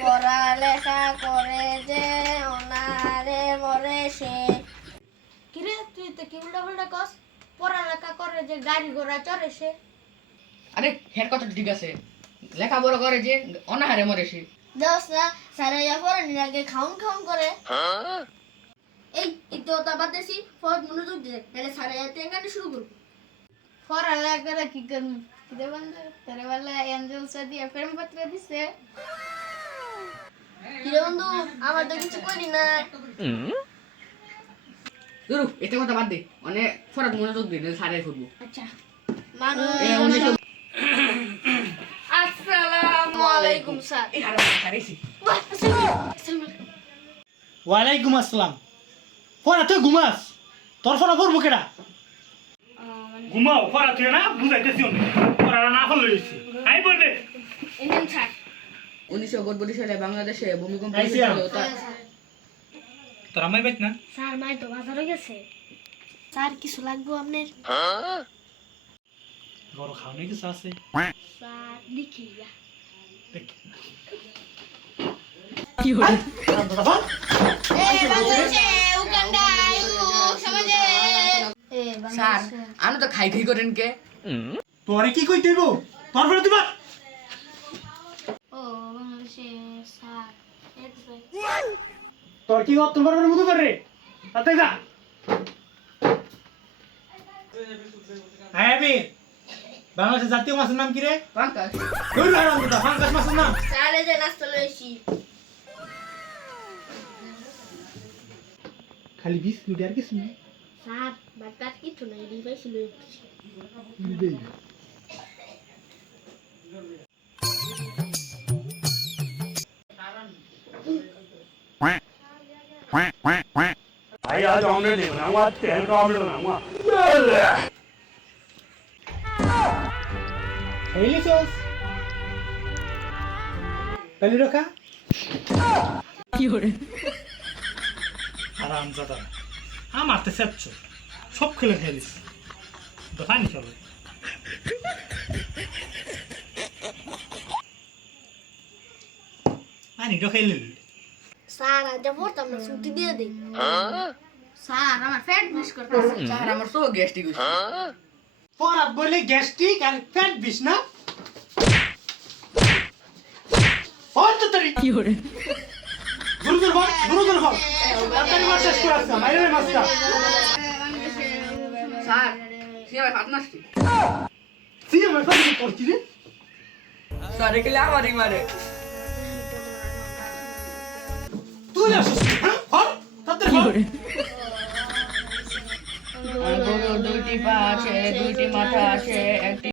পড়ালেখা করে যে অনারে মরে সে। কিরে তুই তো কি উল্টা উল্টা কস? পড়ালেখা করে যে গাড়ি ঘোড়া চড়ে সে। আরে হের কথা ঠিক আছে। লেখাপড়া করে যে অনাহারে মরে সে। দোস না সারা ইয়া পড়ানির আগে খাউন খাউন করে। এই তো তা বাদ দেছি ফট মনোযোগ দে তাহলে সারা ইয়া তেঙ্গানি শুরু করব। পড়ালেখা করে কি করবি? কিরে বন্ধু তোর বেলা এঞ্জেল সাদিয়া প্রেম পত্র দিছে। কিরে বন্ধু আমার তো কিছু করি না দুরু এতে কথা বাদ দে। মানে ফরাত মনোযোগ দে নাহলে সারাই ফুটবো আচ্ছা। মানুষ আসসালামু আলাইকুম স্যার। ওয়ালাইকুম আসসালাম। পড়া তুই ঘুমাস? তোর পড়া পড়ব কেডা? ঘুমাও পড়া তুই না বুঝাইতেছি অনেক পড়া না ফল লইছি আই বলবে ইন্ডিয়ান স্যার। উনিশশো একাত্তর সালে বাংলাদেশে ভূমিকম্প হয়েছিল তোর আমায় বাইত না? স্যার মাই তো বাজারে গেছে। স্যার কিছু লাগবে আপনার? গরম খাও কিছু আছে? স্যার দেখি। দেখ। এই বাংলাদেশে উগান্ডা ইউরোপ সমাজে। এই স্যার আমি তো খাই খাই করেন কে? তোরে কি কই দেব তোর পড়া দিবা ও বাংলাদেশে স্যার এক তোর কি অত বড় মতো করে? তাতে যা। হ্যাঁ বে বাংলাদেশের জাতীয় মাছের নাম কি রে? পাঙ্কাশ। ধরু হারাম দাদা ফাঙ্কাস মাছের নাম। এই যে নাস্তা লইছি খালি বিস্কুট আর কিছু নেই। স্যার বাতাস কিছু নাই দিবাইছি লই காமெடி மாத்தேன் காமெடி அம்மா Hey, Lisos! Dale, Roja. Llore. আরাম জাদা আমার তো সেচ্ছ সব খেলে খেলিস দোকানি চলো আনি ঢোকাইলি স্যার আজ পড়তাম না ছুটি দিয়ে দিই স্যার আমার ফ্যাট মিস করতেছে। স্যার আমার তো গ্যাস্ট্রিক হয়েছে। পরাত বলে গ্যাস্ট্রিক আর ফ্যাট বিষ না? পর তো তারি কি হরে গুরুদুর বল গুরুদুর বল তাড়াতাড়ি মাছ শেষ করে আসছে মাইরে মাছটা স্যার সে আমার হাত করছি রে? স্যার মারে। তুই আসছিস হ্যাঁ? হর দুইটি পা আছে দুইটি মাথা আছে একটি